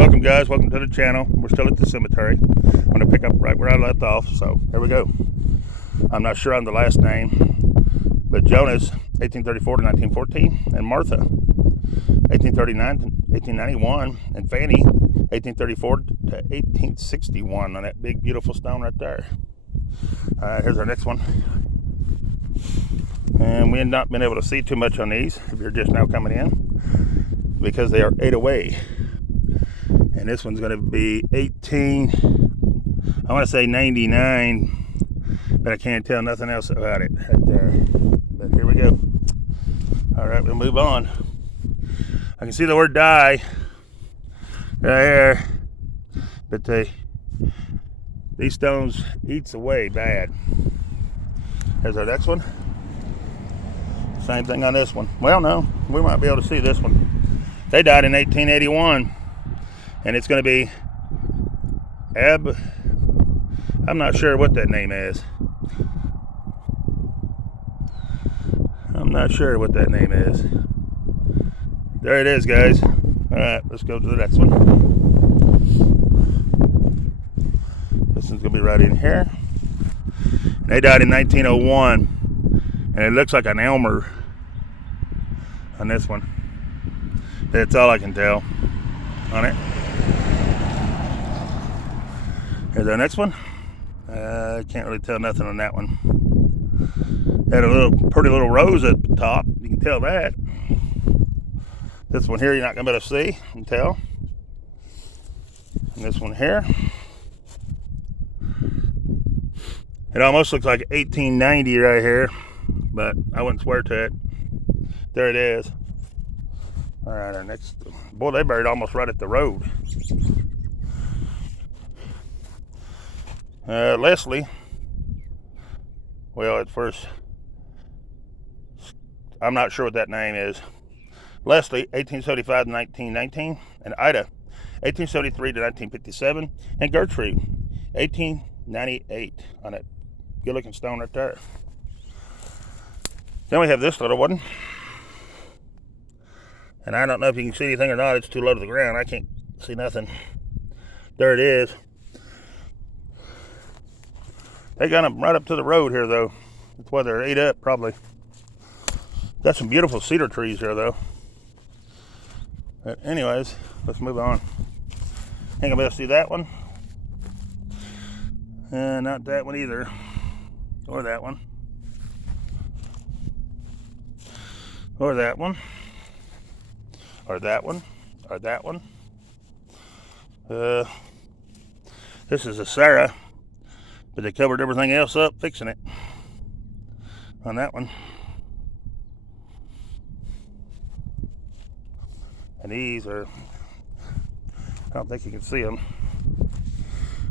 Welcome guys, welcome to the channel. We're still at the cemetery. I'm going to pick up right where I left off, so here we go. I'm not sure on the last name, but Jonas, 1834 to 1914, and Martha, 1839 to 1891, and Fanny, 1834 to 1861, on that big beautiful stone right there. Alright, here's our next one. And we have not been able to see too much on these if you're just now coming in, because they are ate away. And this one's going to be 18, I want to say 99, but I can't tell nothing else about it right there. But here we go. Alright, we'll move on. I can see the word die right here, but these stones eats away bad. Here's our next one. Same thing on this one. Well, no, we might be able to see this one. They died in 1881. And it's going to be I'm not sure what that name is. I'm not sure what that name is. There it is, guys. Alright, let's go to the next one. This one's going to be right in here. They died in 1901. And it looks like an Elmer on this one. That's all I can tell on it. Here's our next one. I can't really tell nothing on that one. Had a pretty little rose at the top. You can tell that. This one here you're not going to be able to see and tell. And this one here. It almost looks like 1890 right here, but I wouldn't swear to it. There it is. Alright, our next. Boy, they buried almost right at the road. Leslie, well, at first, I'm not sure what that name is. Leslie, 1875 to 1919, and Ida, 1873 to 1957, and Gertrude, 1898, on that good-looking stone right there. Then we have this little one, and I don't know if you can see anything or not. It's too low to the ground. I can't see nothing. There it is. They got them right up to the road here, though. That's why they're ate up, probably. Got some beautiful cedar trees here, though. But anyways, let's move on. Ain't gonna be able to see that one. Not that one either. Or that one. Or that one. Or that one. Or that one. This is a Sarah. But they covered everything else up fixing it on that one. And these are, I don't think you can see them.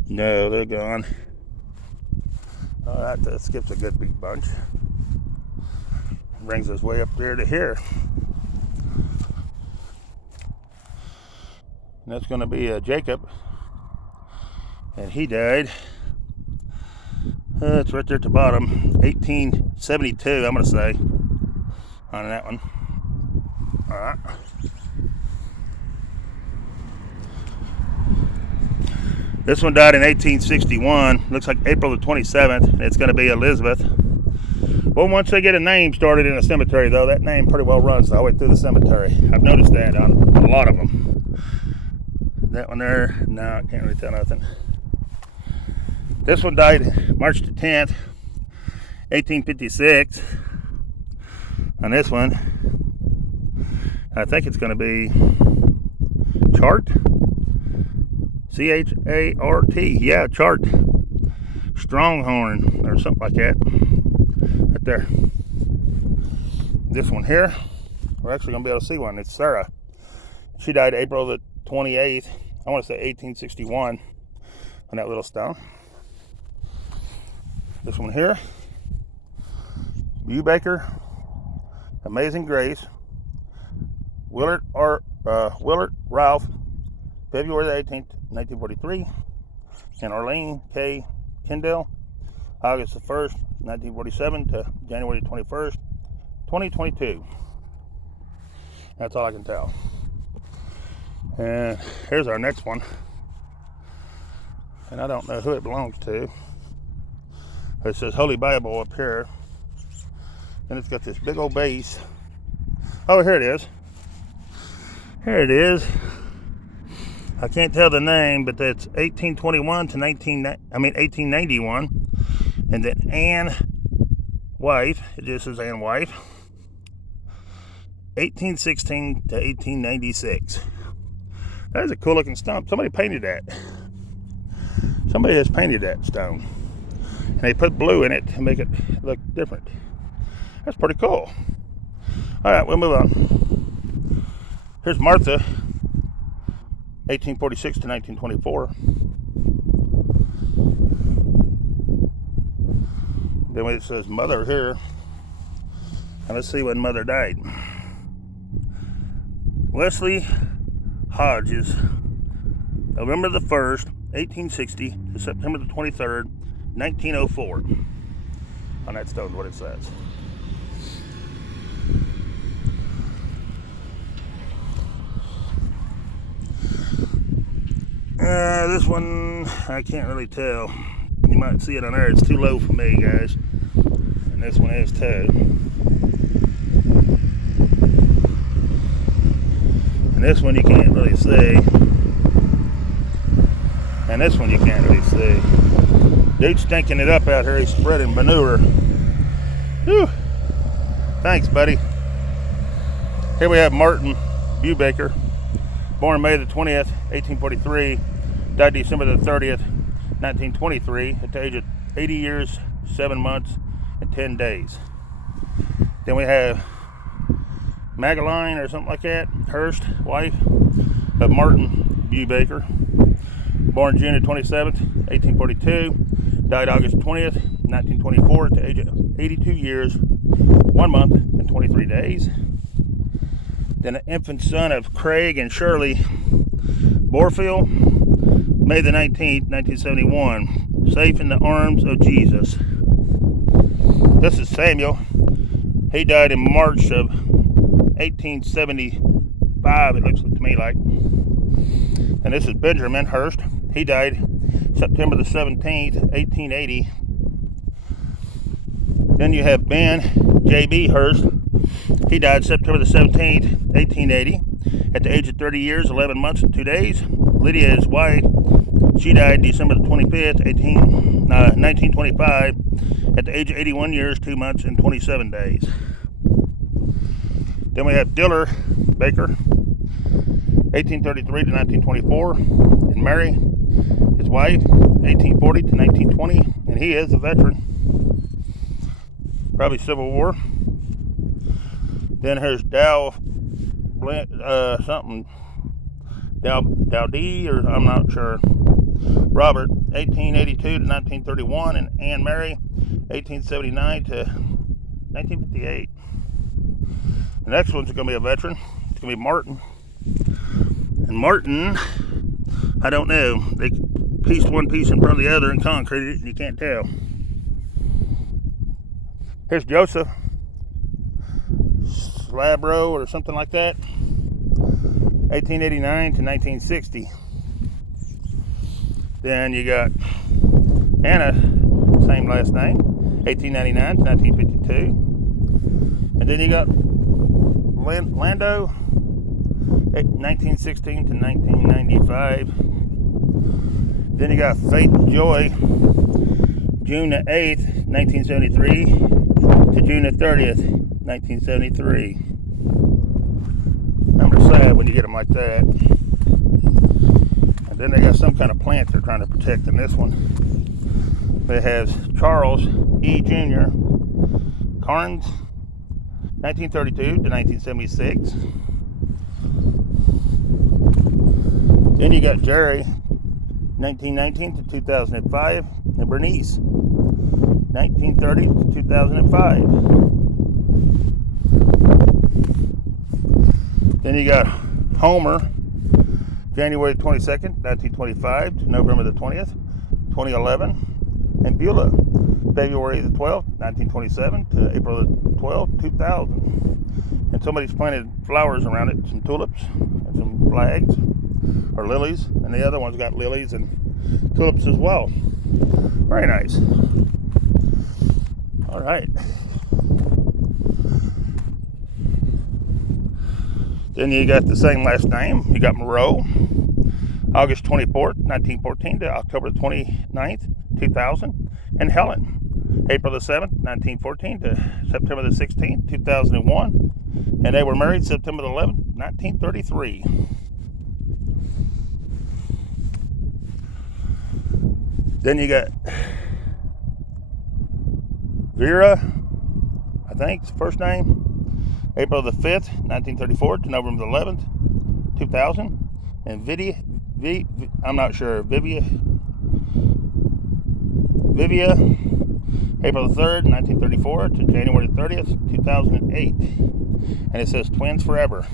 No, they're gone. Oh, that skips a good big bunch. Brings us way up there to here. And that's going to be Jacob. And he died. It's right there at the bottom, 1872, I'm going to say, on that one. All right. This one died in 1861. Looks like April the 27th, and it's going to be Elizabeth. Well, once they get a name started in a cemetery, though, that name pretty well runs all the way through the cemetery. I've noticed that on a lot of them. That one there, no, I can't really tell nothing. This one died March the 10th, 1856. On this one, I think it's going to be Chart. C-H-A-R-T. Yeah, Chart. Stronghorn or something like that. Right there. This one here, we're actually going to be able to see one. It's Sarah. She died April the 28th. I want to say 1861 on that little stone. This one here, Baker, Amazing Grace, Willard Ralph, February the 18th, 1943, and Arlene K. Kendall, August the 1st, 1947 to January 21st, 2022. That's all I can tell. And here's our next one. And I don't know who it belongs to. It says Holy Bible up here. And it's got this big old base. Oh, here it is. Here it is. I can't tell the name, but that's 1821 to 1891. And then Anne wife, it just says Anne wife, 1816 to 1896. That is a cool looking stone. Somebody painted that. Somebody has painted that stone. And they put blue in it to make it look different. That's pretty cool. All right, we'll move on. Here's Martha, 1846 to 1924. Then it says Mother here. And let's see when Mother died. Wesley Hodges, November the 1st, 1860 to September the 23rd, 1904. On that stone, what it says. This one, I can't really tell. You might see it on there. It's too low for me, guys. And this one is too. And this one you can't really see. And this one you can't really see. Dude's stinking it up out here. He's spreading manure. Whew. Thanks, buddy. Here we have Martin Bubaker, born May the 20th, 1843, died December the 30th, 1923, at the age of 80 years, 7 months, and 10 days. Then we have Mageline, or something like that, Hurst, wife of Martin Bubaker, born June the 27th, 1842, died August 20th, 1924, at the age of 82 years, 1 month, and 23 days. Then an infant son of Craig and Shirley Borfield, May the 19th, 1971, safe in the arms of Jesus. This is Samuel. He died in March of 1875, it looks to me like. And this is Benjamin Hurst. He died September the 17th, 1880. Then you have Ben J.B. Hurst. He died September the 17th, 1880, at the age of 30 years, 11 months, and 2 days. Lydia, his wife, she died December the 25th, 1925, at the age of 81 years, 2 months, and 27 days. Then we have Diller Baker, 1833 to 1924, and Mary, his wife, 1840 to 1920, and he is a veteran, probably Civil War. Then here's Dowdy, or I'm not sure. Robert, 1882 to 1931, and Anne Mary, 1879 to 1958. The next one's going to be a veteran. It's going to be Martin. And Martin, I don't know. They pieced one piece in front of the other and concreted it, and you can't tell. Here's Joseph Slabro, or something like that, 1889 to 1960. Then you got Anna, same last name, 1899 to 1952. And then you got Lando, 1916 to 1995. Then you got Faith Joy, June the 8th, 1973 to June the 30th, 1973. I'm just sad when you get them like that. And then they got some kind of plant they're trying to protect in this one. It has Charles E. Jr. Carnes, 1932 to 1976. Then you got Jerry, 1919 to 2005, and Bernice, 1930 to 2005. Then you got Homer, January 22nd, 1925 to November the 20th, 2011. And Beulah, February the 12th, 1927 to April the 12th, 2000. And somebody's planted flowers around it, some tulips and some flags. or lilies, and the other one's got lilies and tulips as well. Very nice. All right. Then you got the same last name. You got Moreau, August 24th, 1914 to October 29th, 2000. And Helen, April the 7th, 1914 to September the 16th, 2001. And they were married September the 11th, 1933. Then you got Vera, I think it's the first name, April the 5th, 1934 to November the 11th, 2000. And I'm not sure, Vivia, April the 3rd, 1934 to January the 30th, 2008. And it says twins forever.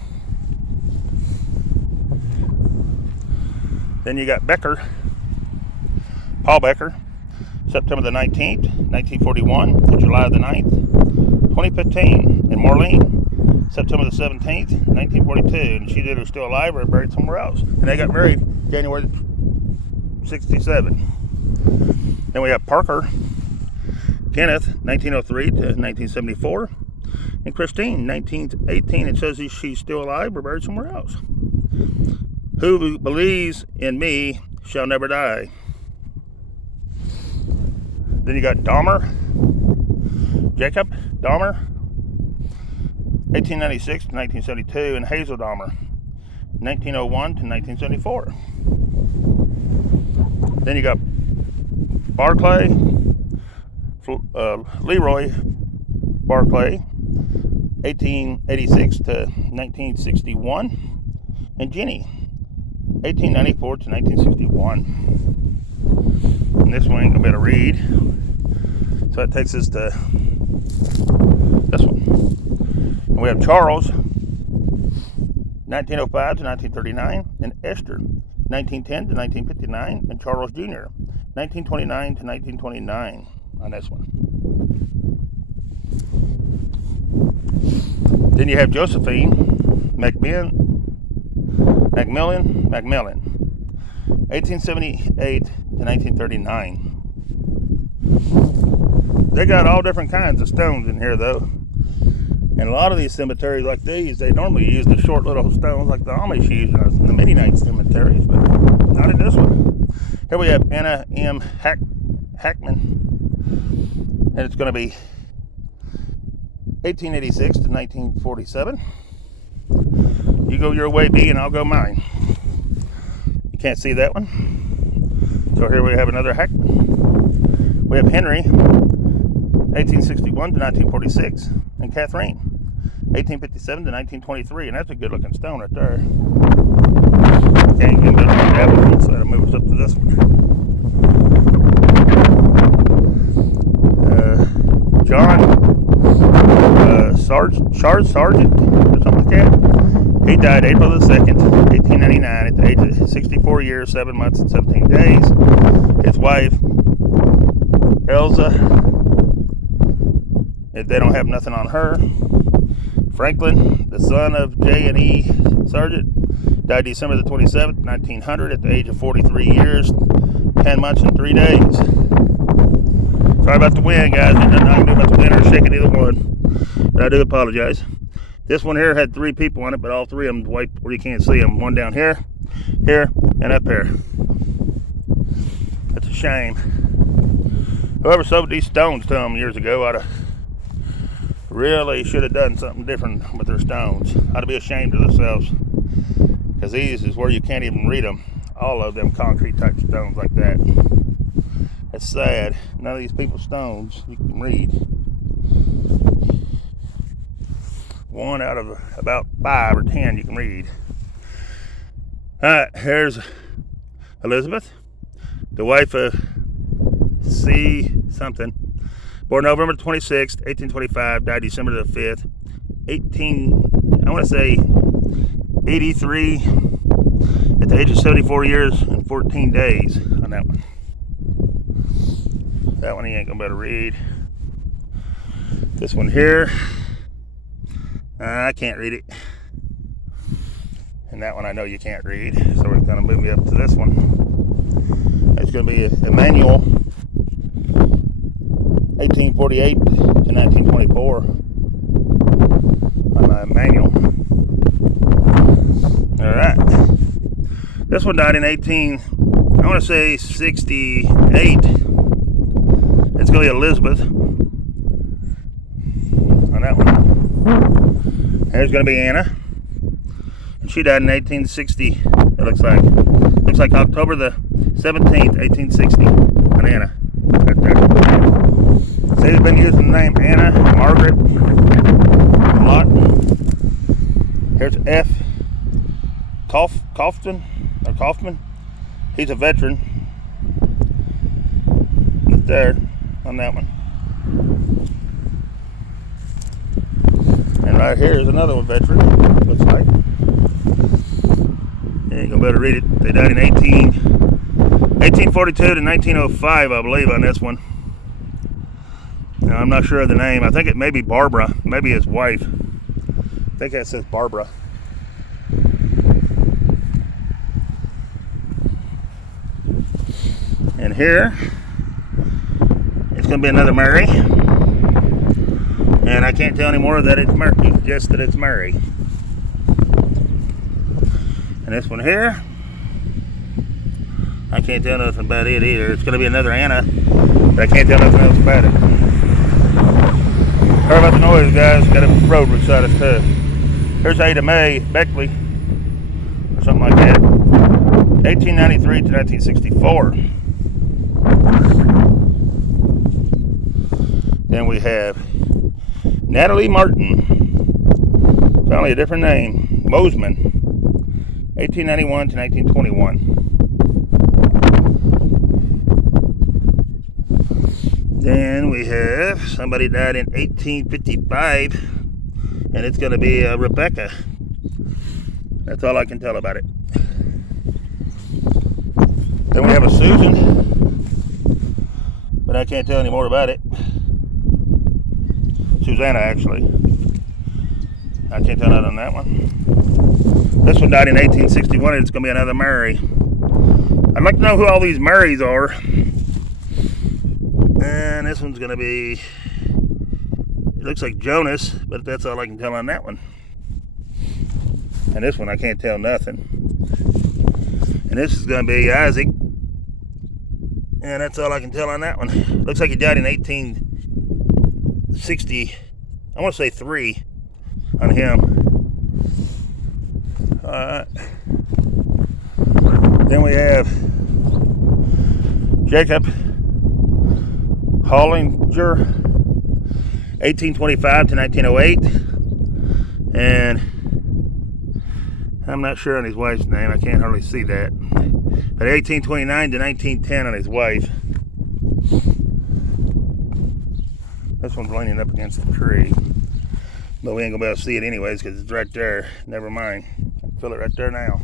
Then you got Becker, Paul Becker, September the 19th, 1941 to July the 9th, 2015. And Marlene, September the 17th, 1942. And she did her still alive or buried somewhere else. And they got married January 67. Then we have Parker, Kenneth, 1903 to 1974. And Christine, 1918. It says she's still alive or buried somewhere else. Who believes in me shall never die. Then you got Dahmer, Jacob Dahmer, 1896 to 1972, and Hazel Dahmer, 1901 to 1974. Then you got Barclay, Leroy Barclay, 1886 to 1961, and Jenny, 1894 to 1961. And this one ain't gonna be able to read, so that takes us to this one. And we have Charles, 1905 to 1939, and Esther, 1910 to 1959, and Charles Jr., 1929 to 1929 on this one. Then you have Josephine Macmillan, 1878 to 1939. They got all different kinds of stones in here though. And a lot of these cemeteries like these, they normally use the short little stones like the Amish use in the Mennonite cemeteries, but not in this one. Here we have Anna M. Hackman, and it's going to be 1886 to 1947. You go your way, B, and I'll go mine. You can't see that one. So here we have another Hackman. We have Henry, 1861 to 1946, and Catherine, 1857 to 1923, and that's a good looking stone right there. Can't get good on that one, so that'll move us up to this one. John Sargent, or something like that. He died April the 2nd, 1899, at the age of 64 years, 7 months, and 17 days. His wife, Elza, they don't have nothing on her. Franklin, the son of J&E Sargent, died December the 27th, 1900, at the age of 43 years, 10 months, and 3 days. Sorry about the wind, guys. There's nothing I can do about the wind or shaking either one. But I do apologize. This one here had 3 people on it, but all 3 of them wiped where you can't see them. One down here, here, and up here. That's a shame. Whoever sold these stones to them years ago really should have done something different with their stones. Ought to be ashamed of themselves. Because these is where you can't even read them. All of them concrete type stones like that. It's sad. None of these people's stones you can read. 1 out of about 5 or 10 you can read. Alright, here's Elizabeth, the wife of C. something. Born November 26th, 1825, died December the 5th, 83, at the age of 74 years and 14 days on that one. That one he ain't gonna be able to read. This one here, I can't read it. And that one I know you can't read, so we're going to move me up to this one. It's going to be Emmanuel, 1848 to 1924. On Emmanuel. All right. This one died in I want to say 68. It's going to be Elizabeth on that one. There's going to be Anna. And she died in 1860. It looks like. Looks like October the 17th, 1860. On Anna. Right there. See, they've been using the name Anna, Margaret a lot. Here's F. Kaufman. He's a veteran. Right there on that one. And right here is another one veteran, looks like. You ain't gonna be able to read it. They died in 1842 to 1905, I believe, on this one. Now, I'm not sure of the name. I think it may be Barbara, maybe his wife. I think that says Barbara. And here, it's going to be another Mary. And I can't tell any more that it's Mary, just that it's Mary. And this one here, I can't tell nothing about it either. It's going to be another Anna, but I can't tell nothing else about it. Sorry about the noise, guys. Got a road beside us too. Here's Ada May Beckley, or something like that. 1893 to 1964. Then we have Natalie Martin, finally a different name, Mosman, 1891 to 1921. Then we have somebody died in 1855, and it's going to be Rebecca. That's all I can tell about it. Then we have a Susan, but I can't tell any more about it. Susanna, actually. I can't tell nothing on that one. This one died in 1861, and it's going to be another Mary. I'd like to know who all these Marys are. And this one's going to be, it looks like Jonas, but that's all I can tell on that one. And this one I can't tell nothing. And this is going to be Isaac. And that's all I can tell on that one. Looks like he died in 1860. I want to say 3 on him. Alright. Then we have Jacob Hollinger, 1825 to 1908. And I'm not sure on his wife's name. I can't hardly see that. But 1829 to 1910 on his wife. This one's leaning up against the tree. But we ain't gonna be able to see it anyways because it's right there. Never mind. I can feel it right there now.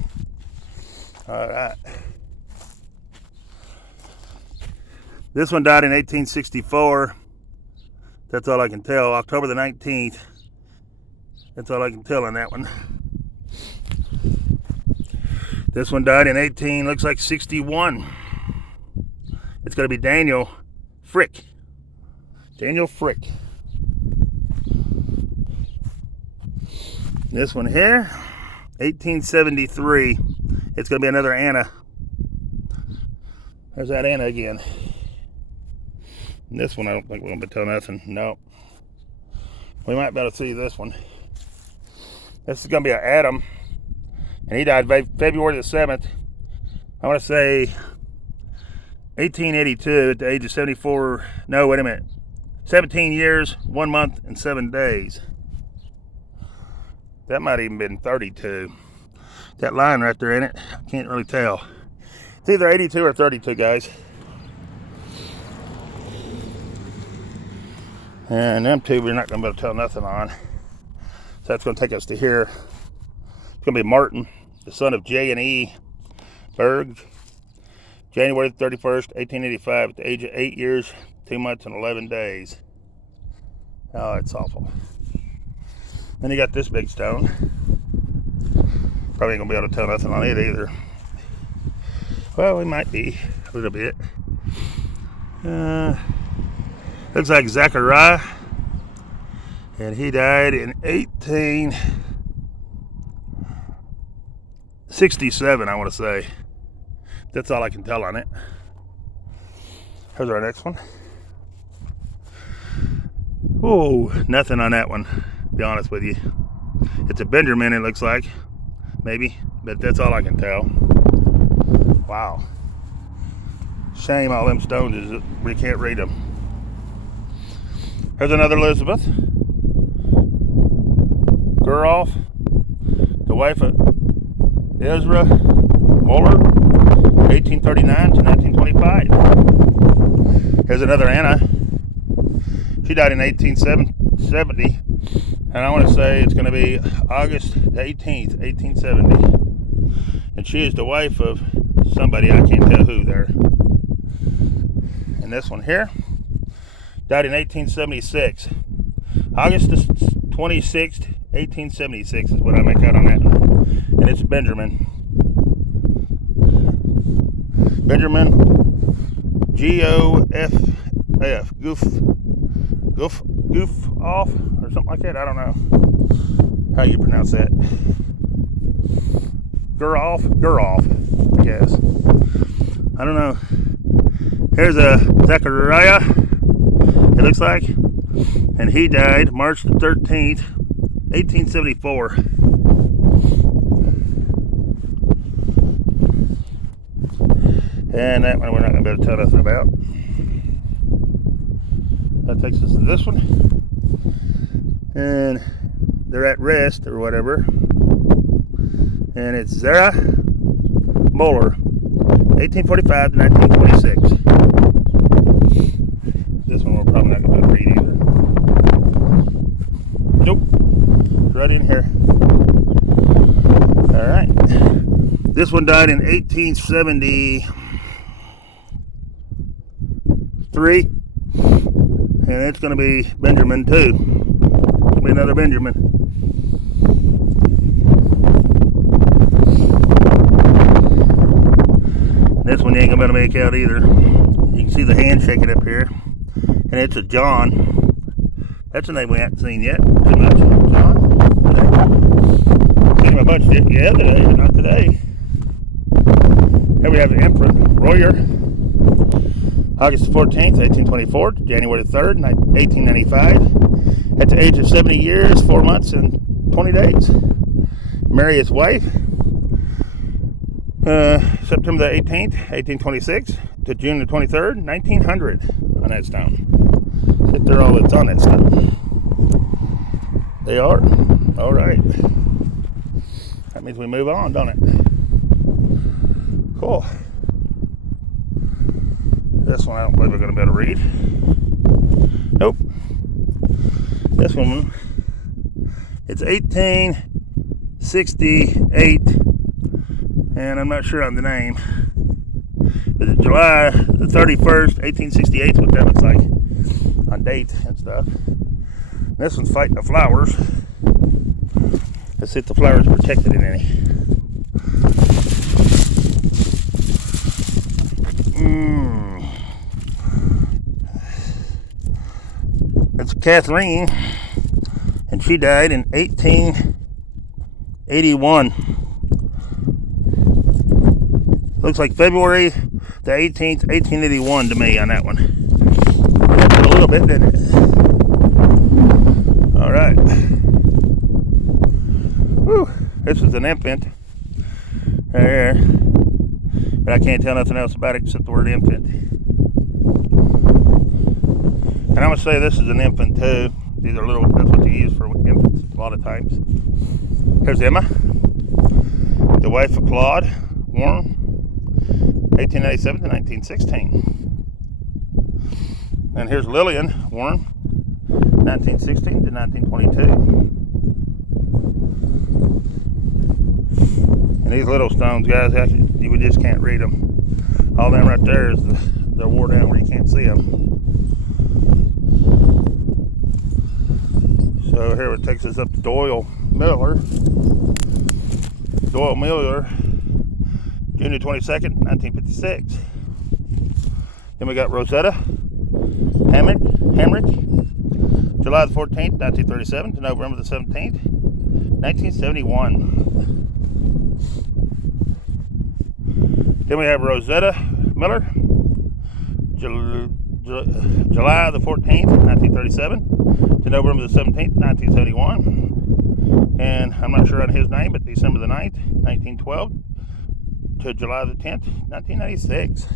Alright. This one died in 1864. That's all I can tell. October the 19th. That's all I can tell on that one. This one died in looks like 61. It's going to be Daniel Frick. Daniel Frick. This one here, 1873. It's going to be another Anna. There's that Anna again. And this one I don't think we're going to tell nothing. No. We might be able to see this one. This is going to be an Adam. And he died February the 7th. I want to say 1882 at the age of 74. No, wait a minute. 17 years, 1 month, and 7 days. That might even been 32. That line right there in it, I can't really tell. It's either 82 or 32, guys. And them two we're not going to be able to tell nothing on. So that's going to take us to here. It's going to be Martin, the son of J and E Berg, January 31st, 1885, at the age of 8 years, 2 months, and 11 days. Oh, it's awful. Then you got this big stone. Probably ain't gonna be able to tell nothing on it either. Well, we might be a little bit. Looks like Zechariah, and he died in 1867, I want to say. That's all I can tell on it. Here's our next one. Oh, nothing on that one, to be honest with you. It's a Benjamin, it looks like. Maybe, but that's all I can tell. Wow. Shame all them stones is we can't read them. Here's another Elizabeth. Guroff, the wife of Ezra Moeller, 1839 to 1925. Here's another Anna. She died in 1870, and I want to say it's going to be August the 18th, 1870. And she is the wife of somebody, I can't tell who there. And this one here died in 1876. August the 26th, 1876 is what I make out on that one. And it's Benjamin. Benjamin G-O-F-F. Goof off or something like that. I don't know how you pronounce that. Guroff, I guess. I don't know. Here's a Zechariah, it looks like, and he died March the 13th, 1874. And that one we're not going to be able to tell nothing about. That takes us to this one. And they're at rest or whatever. And it's Zara Moeller, 1845 to 1926. This one we're probably not going to read either. Nope. It's right in here. Alright. This one died in 1873. And it's going to be Benjamin too. It'll be another Benjamin. This one you ain't going to be able to make out either. You can see the hand shaking up here. And it's a John. That's a name we haven't seen yet. Too much. John. Seen him a bunch the other day, but not today. Here we have the Emperor Royer. August 14th, 1824 to January 3rd, 1895. At the age of 70 years, 4 months, and 20 days. Marry his wife. September the 18th, 1826 to June the 23rd, 1900 on that stone. If they're all that's on that stone. They are. All right. That means we move on, don't it? Cool. This one I don't believe we're going to be able to read. Nope. This one, it's 1868, and I'm not sure on the name. Is it July the 31st, 1868 is what that looks like on date and stuff. And this one's fighting the flowers. Let's see if the flowers are protected in any. It's Kathleen, and she died in 1881. Looks like February the 18th, 1881 to me on that one. A little bit, didn't it? All right. Whew. This is an infant there, but I can't tell nothing else about it except the word infant. And I'm going to say this is an infant too. These are little, that's what you use for infants a lot of times. Here's Emma, the wife of Claude Warren, 1897 to 1916. And here's Lillian Warren, 1916 to 1922. And these little stones, guys, you just can't read them. All them right there is they're wore down where you can't see them. So here it takes us up to Doyle Miller. Doyle Miller, June 22nd, 1956. Then we got Rosetta Hamrick, July the 14th, 1937 to November the 17th, 1971. Then we have Rosetta Miller, July the 14th, 1937 to November the 17th, 1971. And I'm not sure on his name, but December the 9th, 1912 to July the 10th, 1996.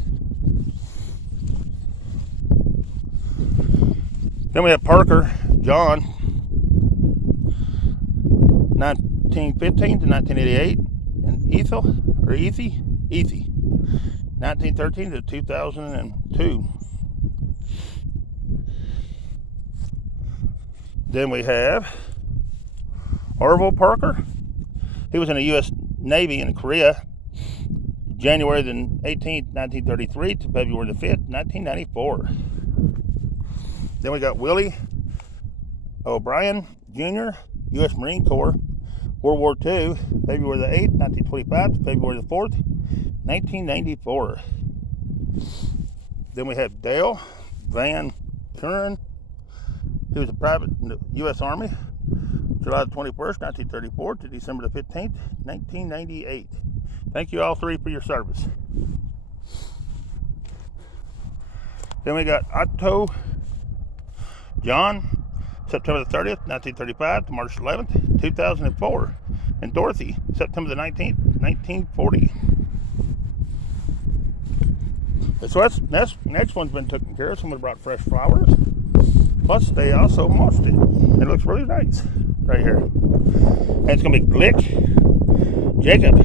Then we have Parker John, 1915 to 1988, and Ethy, 1913 to 2002. Then we have Orville Parker. He was in the U.S. Navy in Korea, January the 18th, 1933 to February the 5th, 1994. Then we got Willie O'Brien Jr., U.S. Marine Corps, World War II, February the 8th, 1925 to February the 4th, 1994. Then we have Dale Van Kuren. He was a private in the U.S. Army, July the 21st, 1934 to December the 15th, 1998. Thank you all three for your service. Then we got Otto John, September the 30th, 1935 to March 11th, 2004. And Dorothy, September the 19th, 1940. So that's next one's been taken care of. Someone brought fresh flowers. Plus, they also mossed it. It looks really nice right here. And it's going to be Glick Jacob,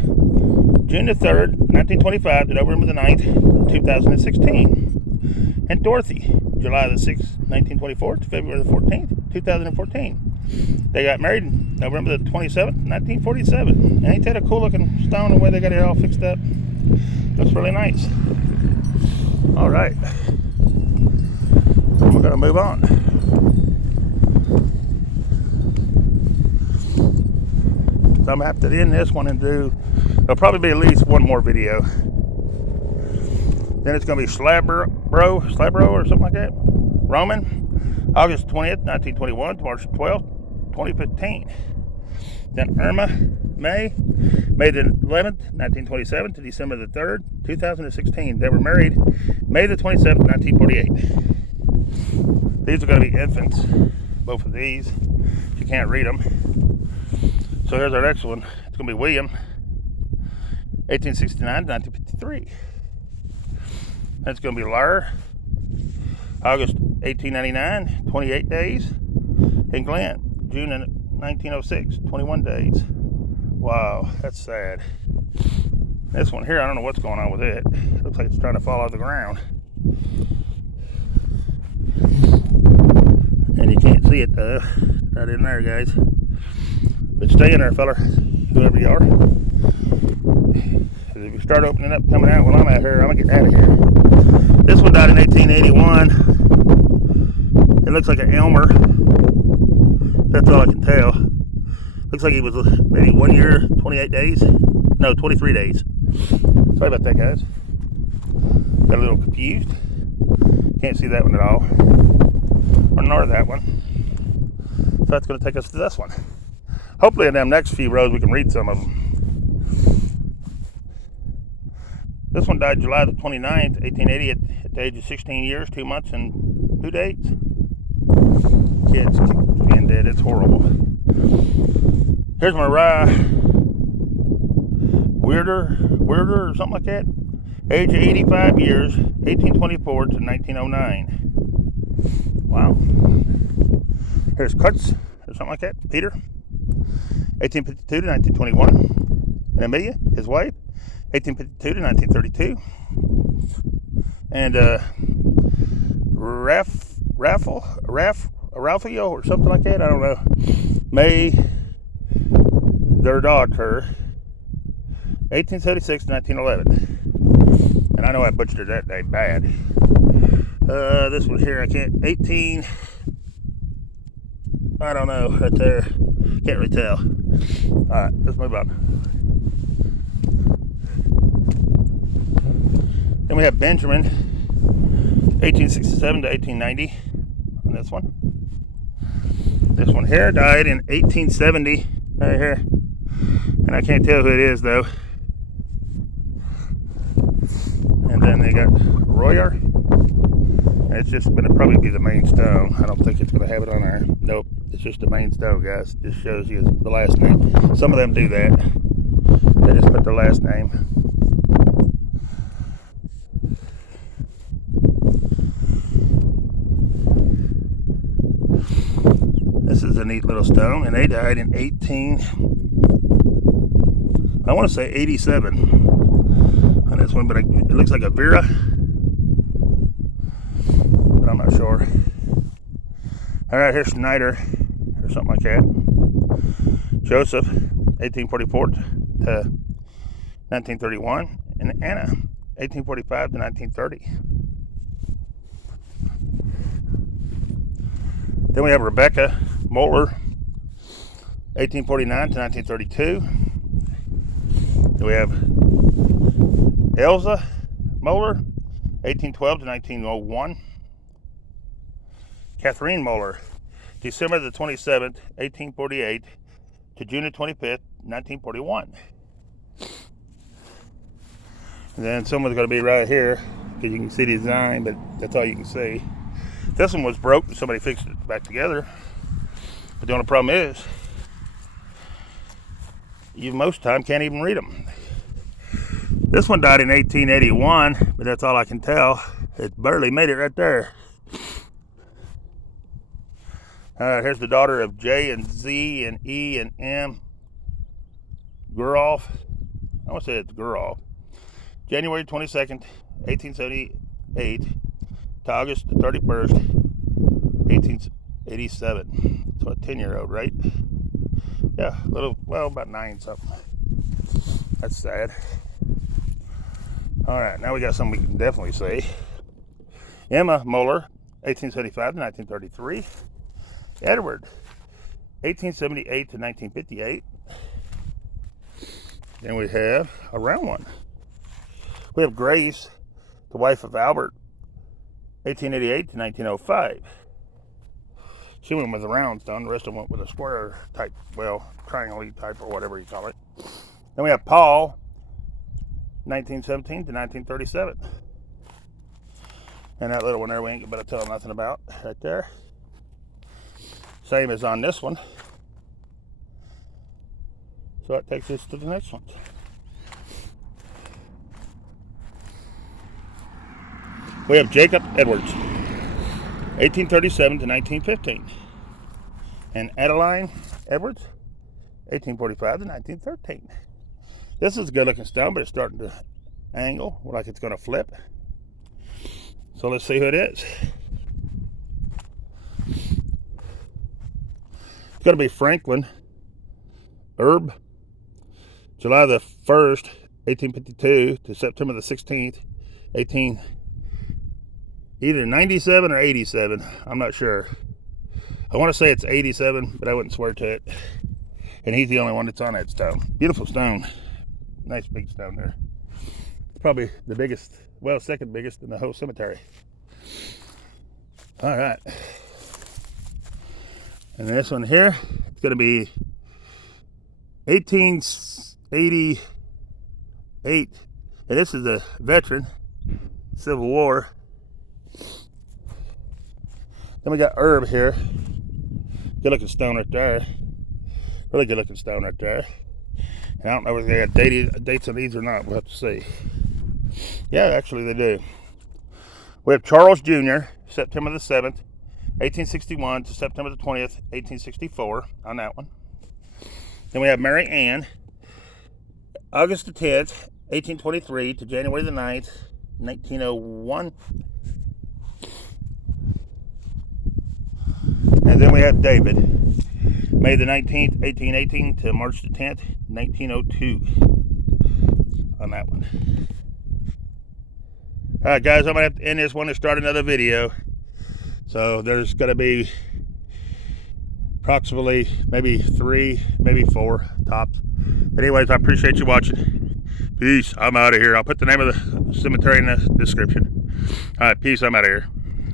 June the 3rd, 1925 to November the 9th, 2016. And Dorothy, July the 6th, 1924 to February the 14th, 2014. They got married November the 27th, 1947. Ain't that a cool looking stone, the way they got it all fixed up? Looks really nice. All right. We're going to move on. So I'm going to have to end this one and there'll probably be at least one more video. Then it's going to be Slabro or something like that. Roman, August 20th, 1921 to March 12th, 2015. Then Irma May the 11th, 1927 to December the 3rd, 2016. They were married May the 27th, 1948. These are going to be infants, both of these. You can't read them. So here's our next one. It's going to be William, 1869 to 1953. That's going to be Lar, August 1899, 28 days. And Glenn, June 1906, 21 days. Wow, that's sad. This one here, I don't know what's going on with it. It looks like it's trying to fall off the ground. And you can't see it though, right in there, guys. But stay in there, fella, whoever you are. If you start opening up, coming out while I'm out here, I'm gonna get out of here. This one died in 1881. It looks like an Elmer. That's all I can tell. Looks like he was maybe 1 year, 28 days. No, 23 days. Sorry about that, guys. Got a little confused. Can't see that one at all. Or nor that one. So that's going to take us to this one. Hopefully in them next few rows we can read some of them. This one died July the 29th, 1880 at the age of 16 years, 2 months, and 2 days. Kids being dead, it's horrible. Here's Mariah Weirder or something like that. Age of 85 years, 1824 to 1909. Wow. Here's Kutz or something like that. Peter, 1852 to 1921. And Amelia, his wife, 1852 to 1932. And Ralphio or something like that. I don't know. May, their daughter, 1876 to 1911. And I know I butchered that day bad. This one here, I can't, 18, I don't know, right there. Can't really tell. Alright, let's move on. Then we have Benjamin, 1867 to 1890 on this one. This one here died in 1870, right here. And I can't tell who it is though. And then they got Royer. And it's just going to probably be the main stone. I don't think it's going to have it on there. Nope, it's just the main stone, guys. It just shows you the last name. Some of them do that. They just put their last name. This is a neat little stone, and they died in 87 on this one, but it looks like a Vera, but I'm not sure. All right, here's Schneider or something like that. Joseph, 1844 to 1931, and Anna, 1845 to 1930. Then we have Rebecca Moeller, 1849 to 1932. Then we have Elsa Moeller, 1812 to 1901. Catherine Moeller, December the 27th, 1848 to June the 25th, 1941. And then someone's going to be right here because you can see the design, but that's all you can see. This one was broke and somebody fixed it back together. But the only problem is, you most time can't even read them. This one died in 1881, but that's all I can tell. It barely made it right there. All right, here's the daughter of J and Z and E and M. Guroff. I want to say it's Guroff. January 22nd, 1878 to August the 31st, 1887. So a 10-year-old, right? Yeah, a little, well, about 9 something. That's sad. All right, now we got something we can definitely see. Emma Moeller, 1875 to 1933. Edward, 1878 to 1958. Then we have a round one. We have Grace, the wife of Albert, 1888 to 1905. She went with a round stone. The rest of them went with a square type, well, triangle type or whatever you call it. Then we have Paul, 1917 to 1937. And that little one there we ain't going to tell nothing about right there. Same as on this one. So that takes us to the next one. We have Jacob Edwards, 1837 to 1915. And Adeline Edwards, 1845 to 1913. This is a good looking stone, but it's starting to angle like it's going to flip. So let's see who it is. It's going to be Franklin Herb, July the 1st, 1852 to September the 16th, either 97 or 87. I'm not sure. I want to say it's 87, but I wouldn't swear to it. And he's the only one that's on that stone. Beautiful stone. Nice big stone there. It's probably the biggest, well, second biggest in the whole cemetery. All right. And this one here, it's going to be 1888. And this is a veteran, Civil War. Then we got Herb here. Good looking stone right there. Really good looking stone right there. And I don't know if they got dates on these or not. We'll have to see. Yeah, actually they do. We have Charles Jr., September the 7th, 1861 to September the 20th, 1864 on that one. Then we have Mary Ann, August the 10th, 1823 to January the 9th, 1901. And then we have David, May the 19th, 1818 to March the 10th, 1902 on that one. All right, guys, I'm going to have to end this one and start another video. So there's going to be approximately maybe 3, maybe 4 tops. But anyways, I appreciate you watching. Peace. I'm out of here. I'll put the name of the cemetery in the description. All right, peace. I'm out of here.